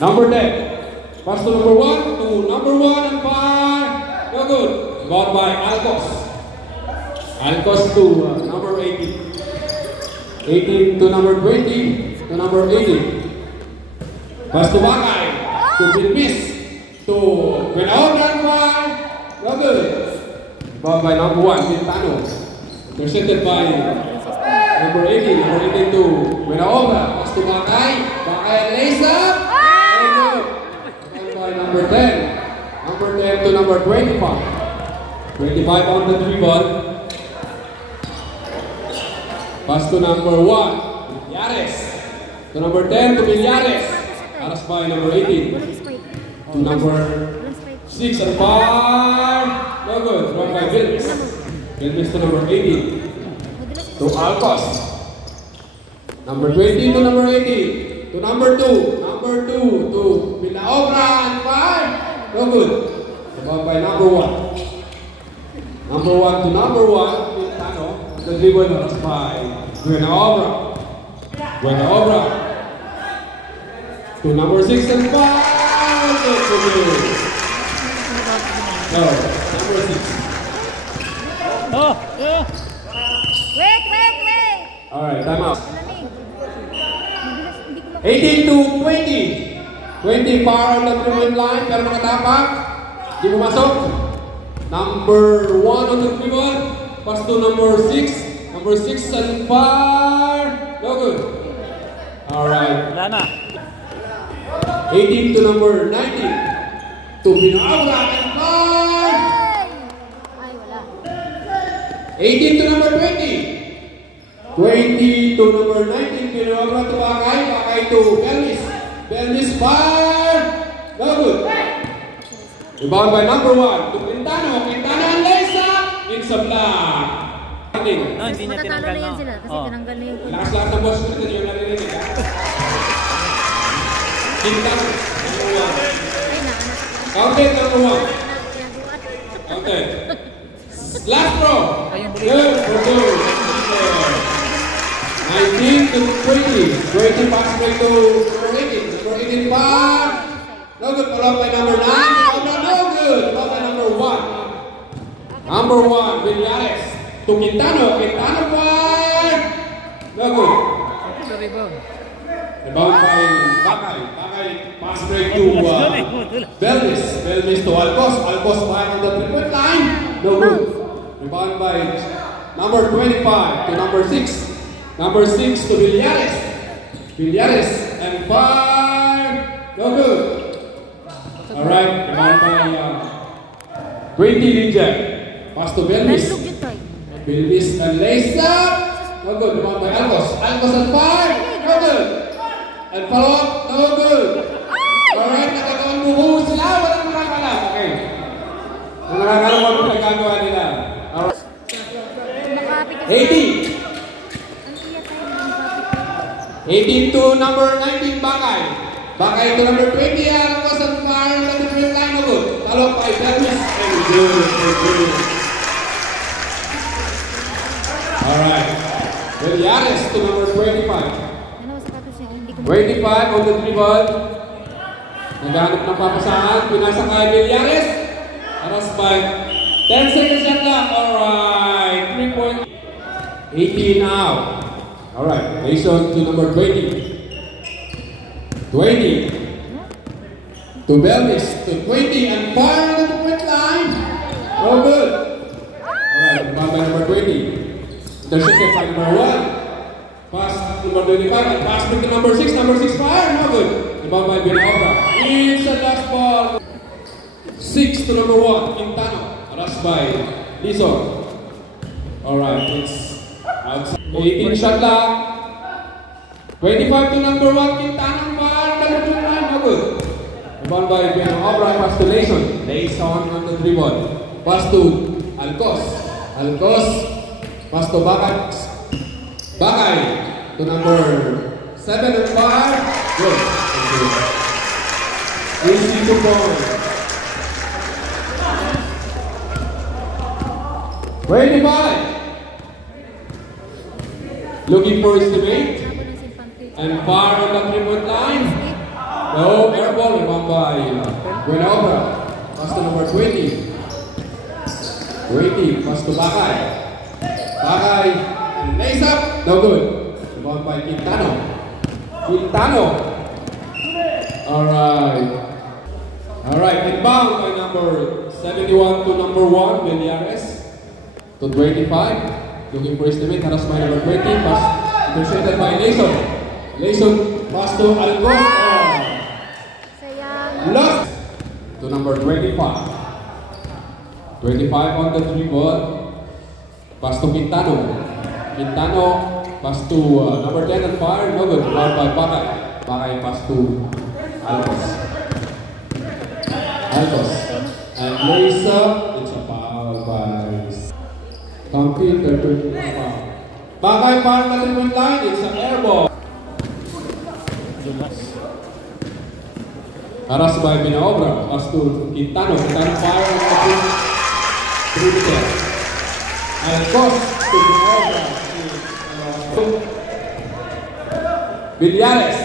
Number 10. Pass to number 1, to number 1 and 5. No good. Got by Alcos. Alcos to number 18. 18 to number 20 to number 18. Pass to Bakay. To Bilbis. To Benaobra and 5. No good. Got by number 1, Quintano. Presented by number 18. Number 18 to Benaobra. Pass to Bakay. Bakay and lays up. Number 10. Number 10 to number 25. 25 on the dribble. Pass to number 1. Villares. To number 10 to Villares. Pass by number 18. To number 6 and 5. No good. Run by Bilbis. Bilbis to number 18. To Alcos. Number 20 to number 18. To number 2. Number 2 to Benaobra and 5. No good. About by number 1. Number 1 to number 1. Quintano. The dribble was by Benaobra. Benaobra. To number 6 and 5. No, number 6. Oh, Wait. Alright, time out. 18 to 20. 20 far on the dribble line, pero nakatapak. Di pumasok. Number 1 on the dribble. Pass to number 6. Number 6 and 5. No good. Alright. wala na. 18 to number 19. To Benaobra and 5. Ay, wala. 18 to number 20. 20 to number 19. Benaobra to Bakay. Bakay to Belmis. Belmis 5. No good. Rebound by number 1 to Quintano. Quintano and Lesa. It's a block. No, hindi niya Matatalo tinanggal na na. yun sila kasi tinanggal na yung Lakas lahat ng boss ko na yung narinig. Quintano. Number 1. Ay, Counted number 1. Counted. Last row. Good for two. 19 to 20. 20 pass break to number 18. Number 18 pass. No good. Follow up by number 9. No good. Follow up by number 1. Number 1, Villares. To Quintano. Quintano 5. No good. Rebound by Bakay. Bakay pass break to Belmis. Belmis to Alcos. Alcos 5 on the 3-point line. No good. Rebound by number 25 to number 6. Number 6 to Villares. Villares and 5. No good. Alright. Rebound by 20 Ninja. Pass to Belmis. Bilbis and lays up. No good. Rebound by Alcos. Alcos and 5. No good. And follow up. No good. Alright. Nakataon bubuhos sila. Walang nakakala. Okay. Walang nakakala mo ang pinagagawa nila. Alright. 80. 18 to number 19 Bakay. Bakay to number 20. Alcos and 5. No good. Follow up by Belmis. And good. Alright. Villares to number 25. 25 on the dribble. Naghanap ng papasahan. Pinasa kay Villares. Aras by 10 seconds yan lang. Alright. 3 point. 18 out. Alright. Mason to number 20. 20. To Belmis. To 20 and fire on the point line. No good. Alright. Rebound by number 20. Intercepted by number 1. Pass number 25 and pass to number 6. Number 6 fire. No good. Rebound by Benaobra. It's a last ball. 6 to number 1. Quintano. Rush by Lison. Alright. It's outside. 18 shot lang. 25 to number 1. Quintano fire. No good. Rebound by Benaobra. Pass to Lison. Lison on the dribble. Pass to Alcos. Alcos. Pass to Bakay. Bakay to number 7 and 5. Good. Easy to point. 25. Looking for his teammate. And far on the 3-point line. No, air ball rebound by Buenobra. Pass to number 20. 20, pass to Bakay. Bakay, lays up, no good. Rebound by Quintano. Quintano. Alright, inbound by number 71 to number 1, Villares. To 25, looking for his teammate, harass by number 20, pass intercepted by Layson. Layson, pass to Alcos. Sayang. Lost to number 25. 25 on the dribble. Pass to Quintano. Quintano, pass to number 10 and fire. No good. Rebound by Bakay. Bakay, pass to Alcos. Alcos. And lays up. It's a foul by computer. Bakay foul na 3-point line. It's an air ball. Harass by Buenobra. Pass to Quintano. Quintano fire on the perimeter. Alcos to Buenobra. Villares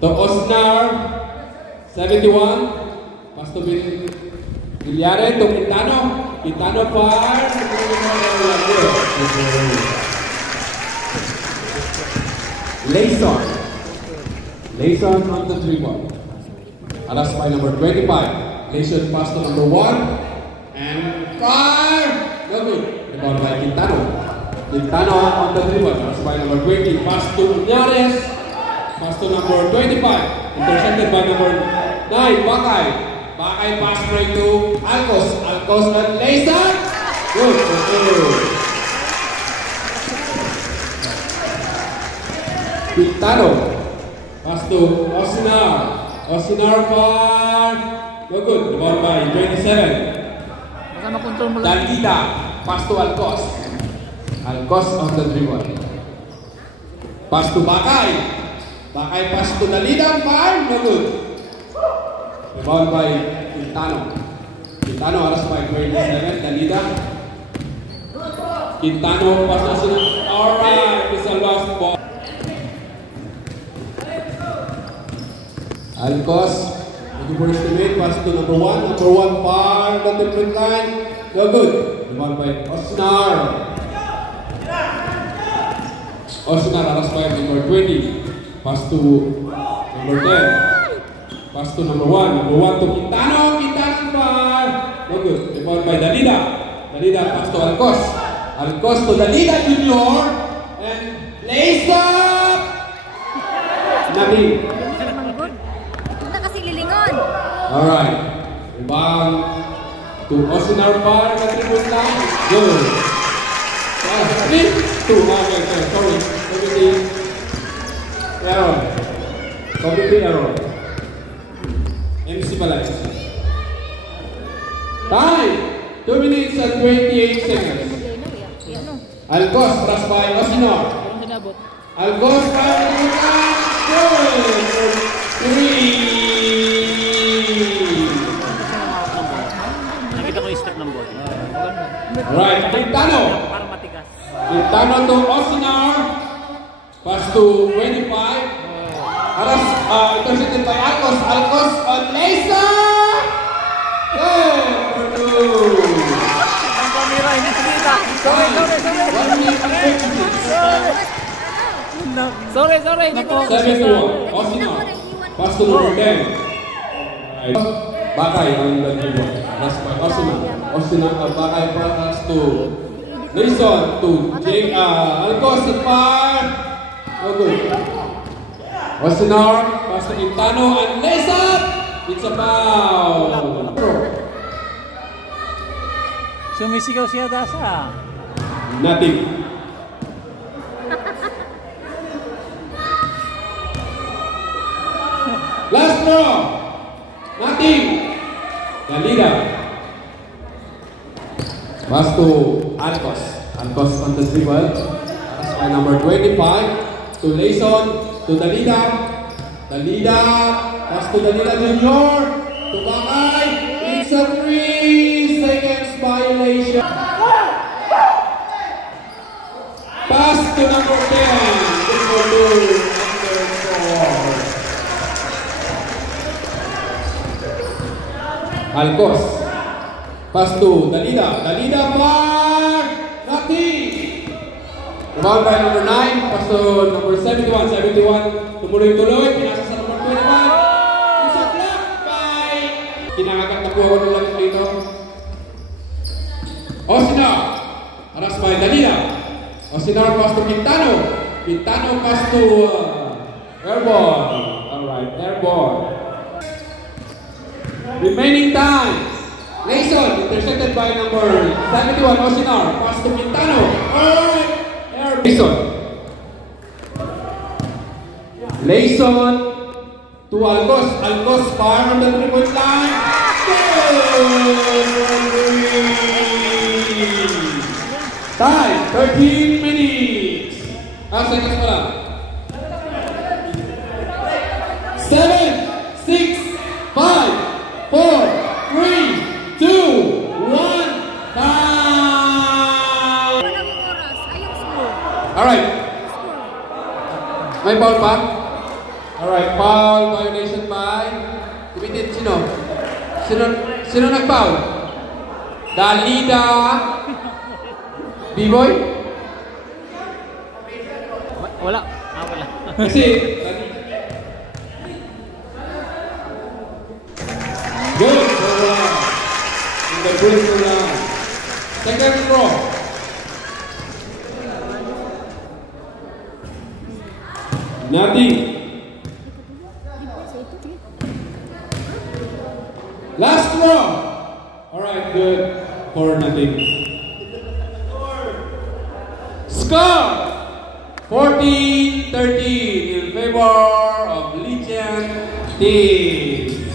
to Osnar. 71. Pass to Villares to Quintano. Quintano fire. Layson. Layson on the dribble. Harass by number 25. Layson pass to number 1. And fire! No good. Rebound by Quintano. Quintano on the dribble. Harass by number 20. Pass to Villares. Pass to number 25. Intercepted by number 9. Bakay. Bakay pass right to Alcos. Alcos and Layson. Good. Quintano. Pass to Osnar. Osnar far. No good. Rebound by 27. Dalida. Pass to Alcos. Alcos on the dribble. Pass to Bakay. Bakay pass to Dalida. Far. No good. Rebound by Quintano. Quintano harass by 27. Dalida. Quintano pass to Osnar. Alright. It's a lost ball. Alcos, looking for his teammate, pass to number 1. Number 1 far on the front line. No good. Rebound by Osnar. Osnar harass by number 20. Pass to number 10. Pass to number 1. Number 1 to Quintano. Quintano far. No good. Rebound by Dalida. Dalida pass to Alcos. Alcos to Dalida Junior. And lays up. Nabi. Alright. Rebound to Osnar far at 3-point line. Good. 3, 2. Okay, sorry. Error. Completely error. MC Balay. Time. 2 minutes and 28 seconds. Alcos pass by Osnar. Alcos by Good. 3. Right, Quintano. Quintano to Osnar. Pass to 25. Harass, intercepted by Alcos. Alcos on Layson. Good for 2. Ang kamera, hindi kumita. Sorry. 7-1. Osnar. Pass to number 10. Bakay on the dribble. Harass by Osnar. Bakay pass to Layson to Jake. Alcos at far. Oh, good. Osnar pass to Quintano and Layson. It's a foul. Sumisigaw siya dasa. Nothing. Last throw. Nothing. Dalida. Pass to Alcos. Alcos on the dribble. Pass by number 25 to Layson to Dalida. Dalida. Pass to Dalida Junior. To Bakay. It's a 3 seconds violation. Pass to number 10. Number 2. Number 4. Alcos. Pass to Dalida. Dalida far. Nothing. Rebound by number 9. Pass to number 71. 71. Tumuloy-tuloy. Pinasa sa number 21. Isa block by. Kinakagat na po ako ng langit dito. Osinar. Aras by Dalida. Osinar pass to Quintano. Quintano pass to airball. Alright, airball. Remaining time. Layson, intercepted by number 71, Osinar. Pass to Quintano. Alright, air. Layson to Alcos. Alcos fire on the 3-point line. Time, 13 minutes. Seconds pa lang. 7, 6, 5, 4, 3, 2, 1, time! Alright. May foul pa? Alright, foul violation by... Committed sino? Sino nag-foul? Dalida... B-boy? Wala. Wala. Kasi... Good! In the free throw line. Second throw. Nothing. Last throw. Alright, good. For nothing. Score! 14-13 in favor of Legion team.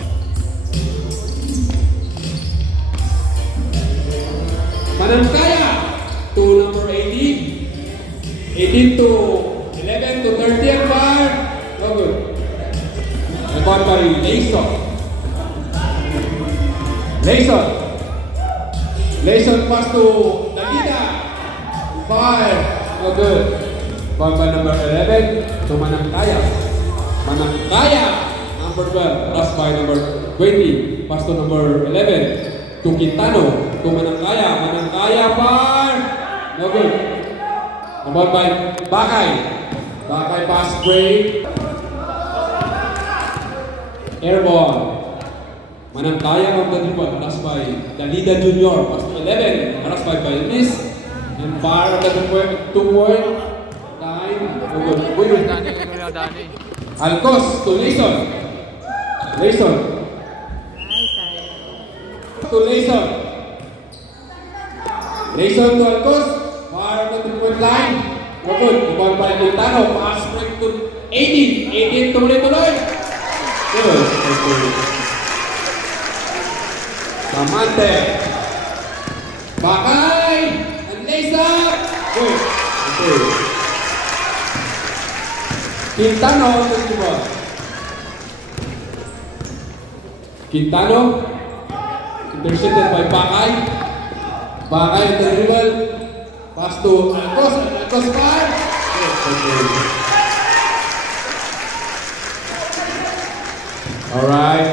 Manangkaya to number 18. 18 to 11 to 13 bar. No good. Rebound by Layson. Layson pass to Dalida. 5. No good. Rebound by number 11 to Manangkaya. Number 12. Pass by number 20. Pass to number 11 to Quintano. To Manangkaya par. No good. Rebound by Bakay. Bakay pass break. Airball. Manangkaya on the dribble. Pass by Dalida Jr. Pass to 11. Pass by Miss. And far on the 2-point line. No good. Alcos to Layson. To Layson. Layson to Alcos. Far on the 3-point line. No good. Rebound by Quintano. Pass break to 18. 18 tuloy-tuloy. Good. Samante. Bakay. And Layson. Good. Quintano on the dribble. Quintano. Intercepted by Bakay. Bakay on the dribble. Pass to Alcos. Alcos far. Alright.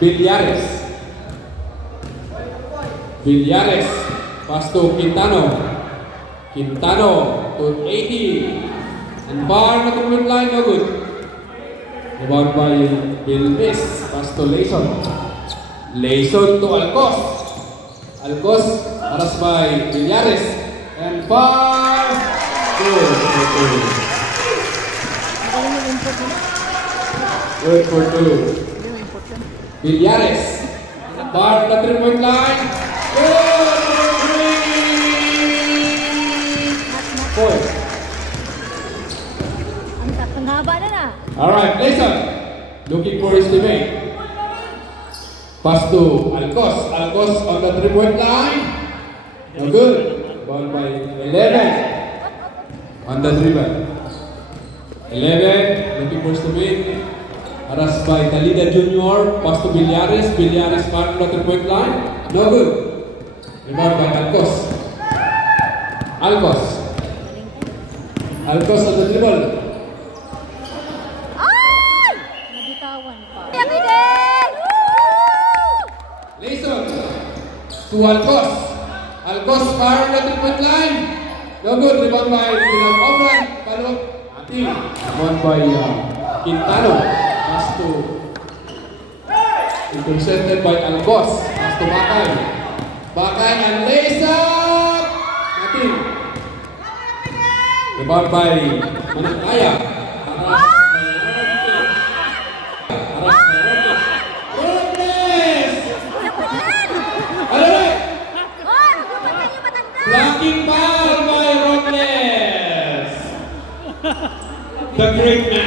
Villares. Pass to Quintano. Quintano to 80. And far na 2-point line. No good. Rebound by Bilbis. Pass to Layson. Layson to Alcos. Alcos. Pass by Villares. And far. Good. Good for 2. Villares. Far na 3-point line. Good for 3. 4. Ang haba na. Alright, Layson. Looking for his teammate. Pass to Alcos. Alcos on the 3-point line. No good. Ball by 11. On the dribble. 11. Looking for his teammate. Aras by Dalida Jr. Pass to Villares. Villares far on the 3-point line. No good. Rebound by Alcos. Alcos on the dribble. Ay! Nabitawan pa. Yabi din! to Alcos. Alcos fire the three-point line. No good. Rebound by Dylan Obran. Follow. Ating. Rebound by Quintano. Pass to intercepted by Alcos. Pass to Bakay. Bakay and lays up. Ating. Rebound by Manakaya. Blocking foul by Robles. The great man.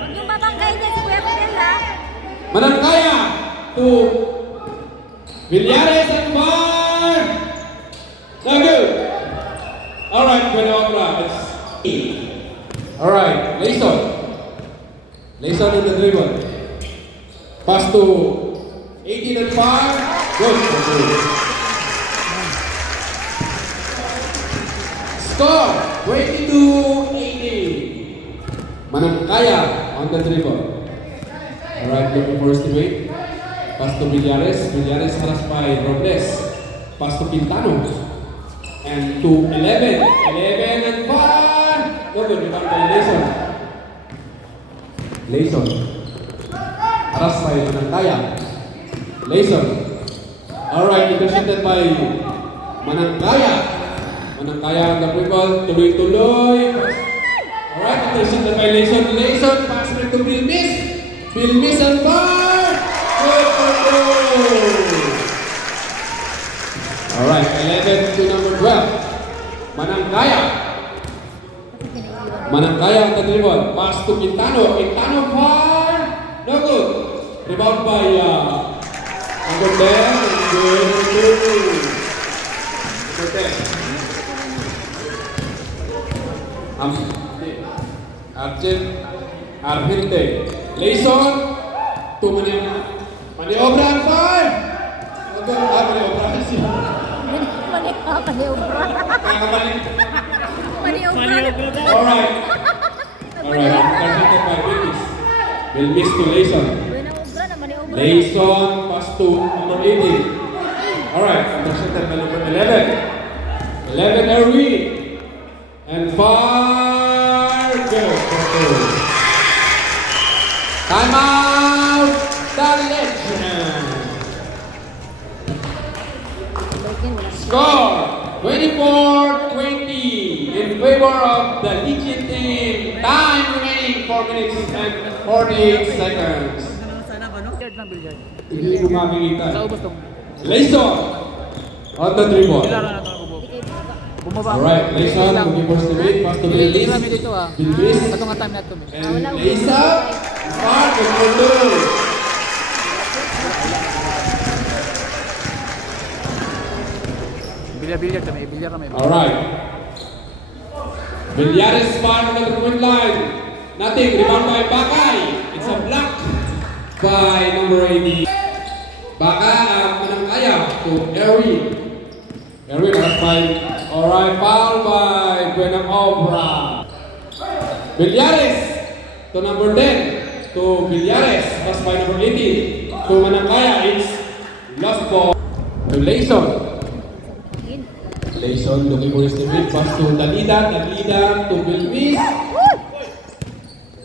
Huwag yung mabangkay niya si Kuya Fidel, ha? Manangkaya to Villares and fire. No good. Alright, Buenobra. Alright, Layson. Layson in the dribble. Pass to 18 and 5. Good. Score 22-18. Manangkaya on the dribble. Alright, looking for estimate. Pass to Villares. Villares harassed by Robles. Pass to Quintano. And to 11. 11 and 5. Good, rebound by Layson. Layson. Harassed by Manangkaya. Layson. Alright, intercepted by Manangkaya. Manangkaya ang dribble, tuloy-tuloy. Alright, intercepted by Layson. Layson, pass back to Bilmis. Bilmis and fire. Good for goal. Alright, 11 to number 12. Manangkaya. Manangkaya ang dribble. Pass to Quintano. Quintano fire. No good. Rebound by number 10. Good. Number 10. Argente. Layson to Maniobra and five. Maniobra siya. Maniobra. Alright. Intercepted by Bilmis. Bilmis to Layson. Layson pass to number 18. Alright, intercepted by number 11. 11 Erwin. And fire. Go. Time out. The legend. Score 24-20 in favor of the Legion team. Time remaining 4 minutes and 48 seconds. Hindi ko makikita. Layson on the dribble. Alright, Layson looking for estimate. Pass to Bilmis. Bilmis. And Layson. Smart for two. Alright. Villares smart on the three-point line. Nothing. Rebound by Bakay. It's a block by number 80. Manangkaya to Erwin. Erwin has five. Alright, foul by Buenobra. Villares to number 10. To Villares, pass by number 18. To Manangkaya, it's lost ball. To Layson. Layson looking for estimate. Pass to Dalida. Dalida to Bilmis.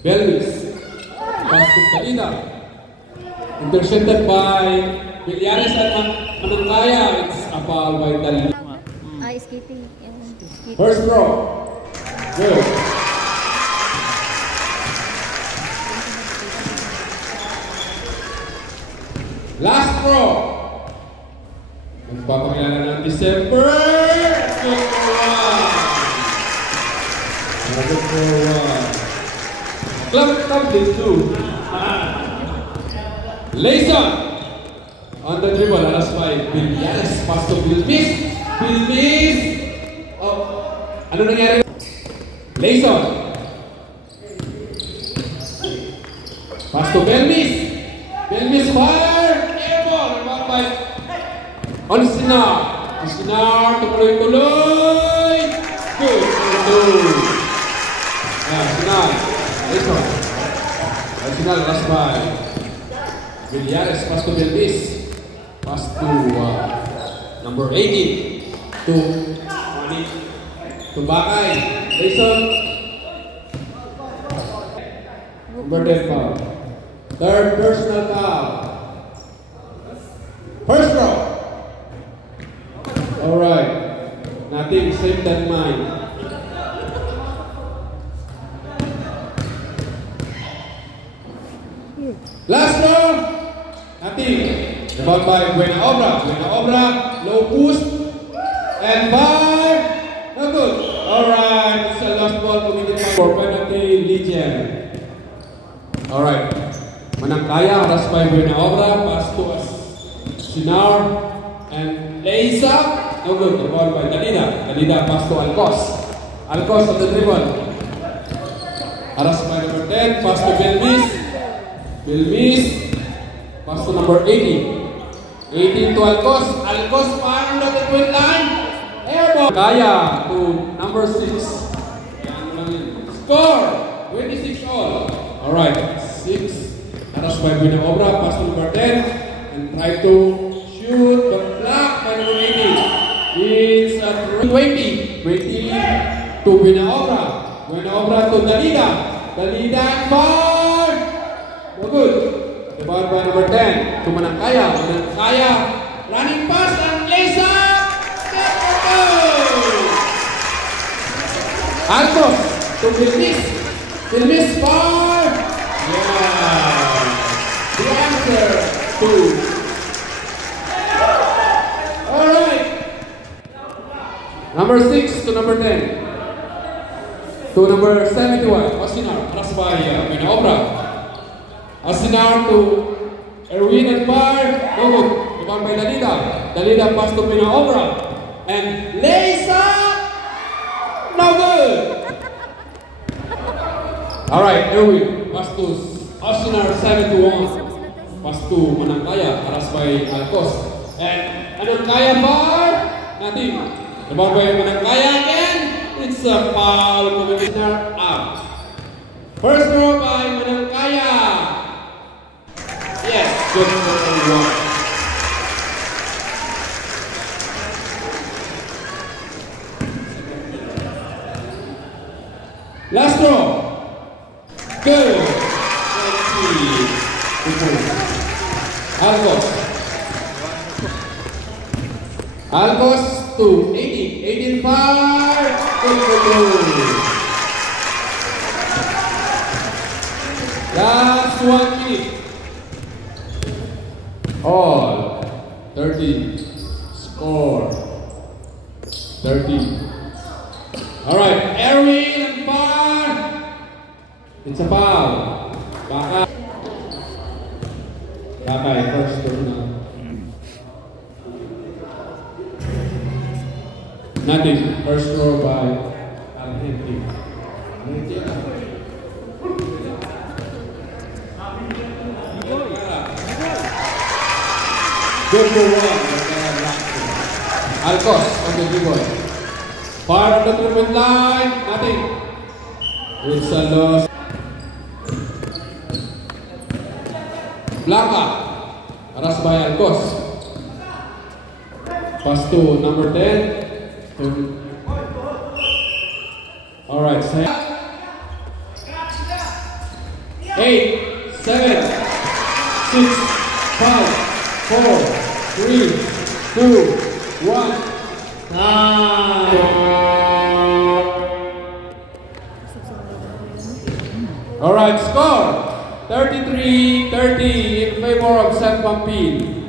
Bilmis. Pass to Dalida. Intercepted by Villares at Manangkaya. It's a foul by Dalida. Skating. First throw. Good. Last throw. Magpapakilala ng December. Good for one. Good for one. Club did two. Layson on the dribble. Alas by Villares. Pass to Bilmis. Bilmis. Oh, ano nangyari? Layson. Pass to Bilmis. Bilmis fire. Airball. Rebound by Olsinar. Olsinar tuloy-tuloy. Good. Olsinar. Layson. Olsinar last by Villares. Pass to Bilmis. Pass to Number 18 to Mani. To Bakay. Jason. Number 10 foul. Third personal foul. First row. Alright. Nothing, same than mine. Last round. Nothing. Rebound by Buena Obra. Buena Obra. Low push. And fire. No good. Alright. It's a last ball. For penalty, Legion. Alright. Manangkaya. Aras by Buena Obra. Pass to Sinar. And lays up. No good. Rebound by Dalida. Dalida pass to Alcos. Alcos on the dribble. Aras by number 10. Pass to Belmis. Belmis. Pass to number 18. 18 to Alcos. Alcos fire on the twin line. Airball. Kaya to number 6. Score. 26 all. Alright. 6. Aras by Buena Obra. Pass to number 10. And try to shoot the block by number 18. It's at 20. 20 to Buena Obra. Buena Obra to Dalida. Dalida and fire. No good. Rebound by number 10 to Manangkaya. Manangkaya running pass and lays up. Alcos to Bilmis. Bilmis fire. Yeah. The answer to. Alright. Number 6 to number 10. To number 71. Osinar. Aras by Buena Obra. Asinar to Erwin and fire. No good. Rebound by Dalida. Dalida pass to Buena Obra. And lays up. No good. Alright, Erwin. Pass to Asinar 71. Pass to Manangkaya. Aras by Alcos. And Manangkaya fire. Nothing. Rebound by Manangkaya again. It's a foul. Commissioner out. First throw by Manangkaya. Yes, good for one. Last throw. Good. Alcos. Alcos to 18. 18 fire. Good for two. Last 1 minute. All 30. Score 30. Alright, Erwin and fire. It's a foul. Bakay. Bakay, first turn now. Nothing. First throw by Argentina. Good for one. Alcos on the dribble. Fire on the three-point line. Nothing. It's a loss. Blanca. Aras by Alcos. Pass to number 10. Alright, 8, 7, 6, 5, 4, 3, 2, 1. Time. Alright, score 33-30 in favor of San Pampil.